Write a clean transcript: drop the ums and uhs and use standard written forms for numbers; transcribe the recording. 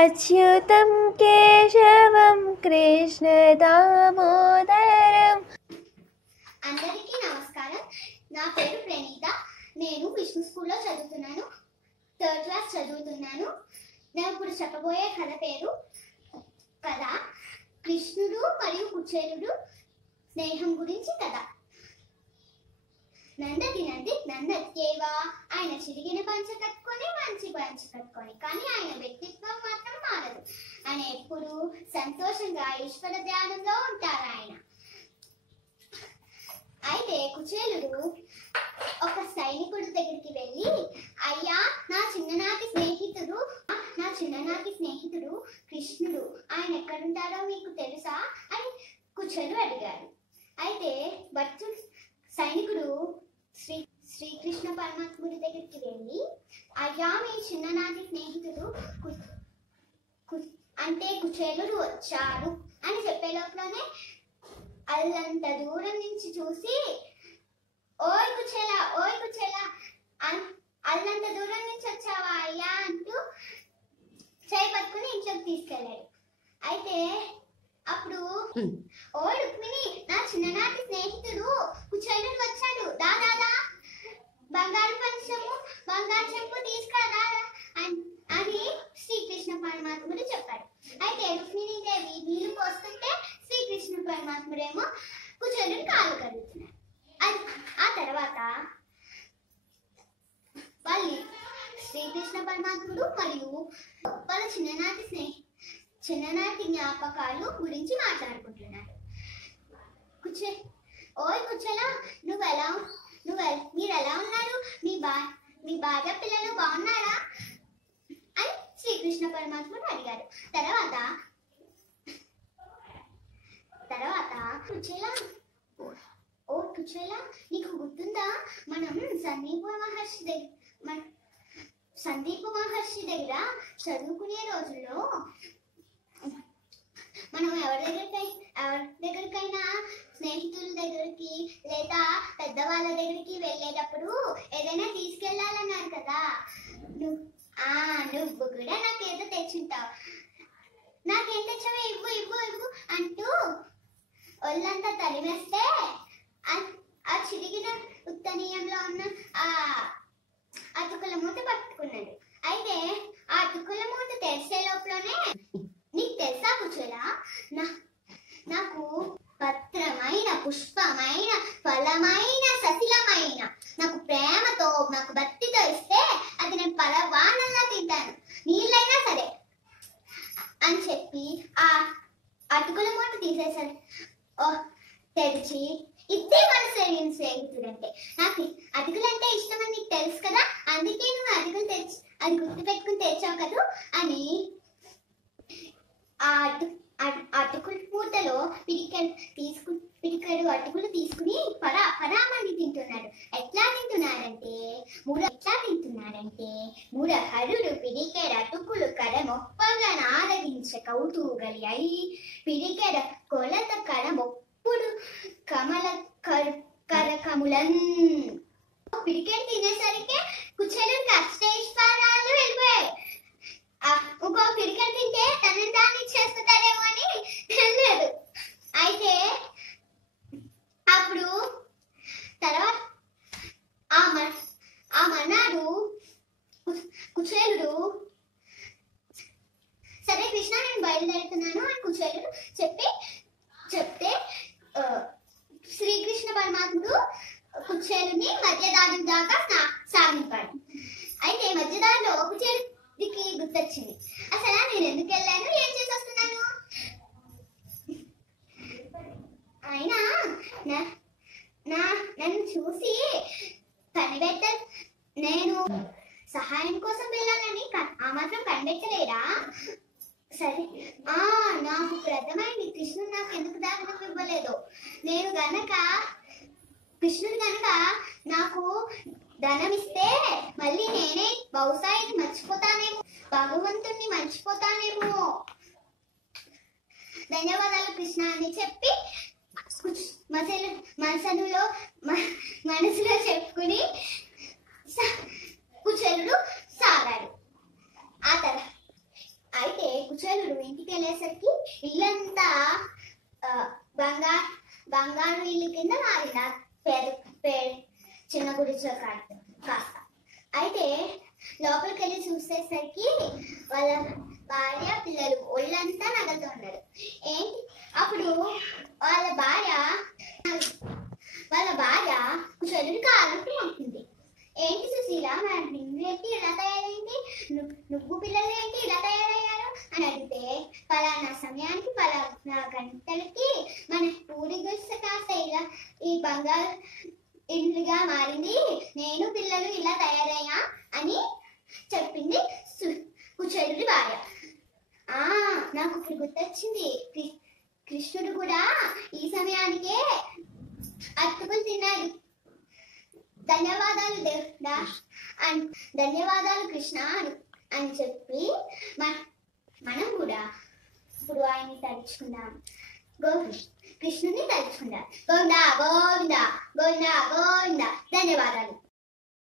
అచ్యుతం కేశవం కృష్ణ దామోదరం. అందరికీ నమస్కారం. నా పేరు ప్రణీత. నేను విష్ణు స్కూల్లో చదువుతున్నాను. 3rd క్లాస్ చదువుతున్నాను. నేను ఇప్పుడు చెప్పబోయే కథ పేరు కృష్ణుడు మరియు కుచేలుడు స్నేహం గురించి కథ. నందత్యేవా, ఆయన చిరిగిన పంచ కట్టుకొని మంచి పంచ కట్టుకొని, కానీ ఆయన వ్యక్తిత్వం మాత్రం మారదు. ఆయన ఎప్పుడు సంతోషంగా ఈశ్వర ధ్యానంలో ఉంటారు ఆయన. అయితే కుచేలుడు ఒక సైనికుడి దగ్గరికి వెళ్ళి, అయ్యా, నా చిన్ననాటి స్నేహితుడు కృష్ణుడు, ఆయన ఎక్కడుంటారో మీకు తెలుసా అని కుచేలుడు అడిగారు. అయితే సైనికుడు శ్రీకృష్ణ పరమాత్ముడి దగ్గరికి వెళ్ళి, అయ్యా, మీ చిన్ననాటి స్నేహితుడు అంటే కుచేలుడు వచ్చారు అని చెప్పే లోపలనే అల్లంత దూరం నుంచి చూసి, ఓయ్ కుచేలా అల్లంత దూరం నుంచి వచ్చావా అయ్యా అంటూ చేయి పట్టుకుని ఇంట్లోకి తీసుకెళ్ళాడు. అయితే అప్పుడు, ఓ రుక్మిణి, నా చిన్ననాటి స్నేహితుడు కుచేలుడు వచ్చాడు, దాదా బంగారు చెంపు తీసుకురా అని శ్రీకృష్ణ పరమాత్ముడు చెప్పాడు. అయితే రుక్మిణీదేవి నీళ్లు పోస్తుంటే శ్రీకృష్ణ పరమాత్ముడేమో కుచేలుడు కాలు కడుగుతున్నాడు. ఆ తర్వాత వాళ్ళు శ్రీకృష్ణ పరమాత్ముడు మరియు వాళ్ళ చిన్ననాటి జ్ఞాపకాలు గురించి మాట్లాడుకుంటున్నారు. ఓయ్ కుచేలా, మీరు ఎలా ఉన్నారు? మీ భార్య పిల్లలు బాగున్నారా అని శ్రీకృష్ణ పరమాత్ముడు అడిగారు. తర్వాత కుచేలా, నీకు గుర్తుందా, మనం సందీప మహర్షి దగ్గర చదువుకునే రోజుల్లో మనం ఎవరి దగ్గరికైనా స్నేహితుల దగ్గరికి లేదా పెద్దవాళ్ళ దగ్గరికి వెళ్ళేటప్పుడు ఏదైనా తీసుకెళ్ళాలన్నారు కదా, నువ్వు కూడా నాకేదో తెచ్చుంటావు, నాకేం తెచ్చావో ఇవ్వు అంటూ ఒళ్ళంతా తరిమేస్తే ఆ చిరిగిన ఉత్తనీయంలో ఉన్న ఆ అటుకుల మూట పట్టుకున్నాడు. అయితే ఆ అటుకుల మూట తెరిసే లోపలనే, నీకు తెలుసా కుచేలా, నాకు పత్రమైన, పుష్పమైన, ఫలమైన, సశిలమైన నాకు ప్రేమతో, నాకు భక్తితో ఇస్తే అది నేను పరవాణంగా తింటాను, నీళ్ళైనా సరే అని చెప్పి ఆ అటుకుల మూట తీసేసాడు. తెరిచి, ఇదే మన స్నేహితుడంటే, నాకు అటుకులంటే ఇష్టం అని నీకు తెలుసు కదా, అందుకే నువ్వు అటుకులు తెచ్చి అది గుర్తు పెట్టుకుని తెచ్చావు కదా అని ఆ అటుకుల మూటలో పిడికెడు అటుకులు తీసుకుని పరామని తింటున్నాడు. ఎట్లా తింటున్నాడంటే మురహరుడు పిడికెడ అటుకులు కడమొప్పగా నారగించ కౌతూగలి అయి పిడికెడ కొలత కడమొప్పుడు కమల కరకములన్. పిడికెడు తినేసరికి కుచేలుడికి అష్టైశ్వర్యాలు వెళ్ళిపోయాయి. ఇంకో పిడికెడు తింటే తనని తాను ఇచ్చేస్తాడేమో అని తెలియదు. అయితే అప్పుడు తర్వాత ఆ మర్నాడు కుచేలుడు, సరే కృష్ణ, నేను బయలుదేరుతున్నాను అని కుచేలుడు చెప్తే శ్రీకృష్ణ పరమాత్ముడు కుచేలుని మధ్యదారి దాకా సాగింపాడు. అయితే మధ్యదారిలో కుచేలుడికి గుర్తొచ్చింది, అసలు నేను ఎందుకు వెళ్ళాను, ఏం చేసి వస్తున్నాను, అయినా నన్ను చూసి నేను సహాయం కోసం వెళ్ళాలని ఆ మాత్రం కనిపెట్టలేరా? సరే, నాకు ప్రథమైంది, కృష్ణుడు నాకు ఎందుకు దానం ఇవ్వలేదు. కృష్ణుడు గనక నాకు ధనం ఇస్తే మళ్ళీ నేనే బహుశా ఇది మర్చిపోతానేమో, భగవంతుణ్ణి మర్చిపోతానేమో. ధన్యవాదాలు కృష్ణ అని చెప్పి మనసులో చెప్పుకుని కుచేలుడు సాగాడు. అయితే కృష్ణుడు ఇంటికి వెళ్ళేసరికి ఇల్లంతా బంగారు ఇల్లు కింద మారిన చిన్న గుడిలో కాస్త. అయితే లోపలికి వెళ్ళి చూసేసరికి వాళ్ళ భార్య పిల్లలు ఒళ్ళంతా నగలతో ఉన్నారు. ఏంటి అప్పుడు వాళ్ళ భార్య చెల్లుడి కాలంతో ఉంటుంది. ఏంటి సుశీల, ఏంటి ఇలా తయారైంది, నువ్వు పిల్లలు ఏంటి ఇలా తయారయ్యారు అని అడిగితే, పలానా సమయానికి పలానా గంటలకి మన ఊరి గుడిసె కాస్త ఇలా ఈ బంగారు ఇల్లుగా మారింది, నేను పిల్లలు ఇలా తయారయ్యా అని చెప్పింది కుచేలుడి భార్య. నాకు ఇప్పుడు గుర్తొచ్చింది, కృష్ణుడు కూడా ఈ సమయానికే అటుకులు తిన్నాడు. ధన్యవాదాలు దేవుడా, ధన్యవాదాలు కృష్ణ అని చెప్పి మనం కూడా ఇప్పుడు ఆయన్ని తలుచుకుందాం. కృష్ణుని తలుచుకుందాం. గోవిందా గోవిందా గోవిందా గోవిందా. ధన్యవాదాలు.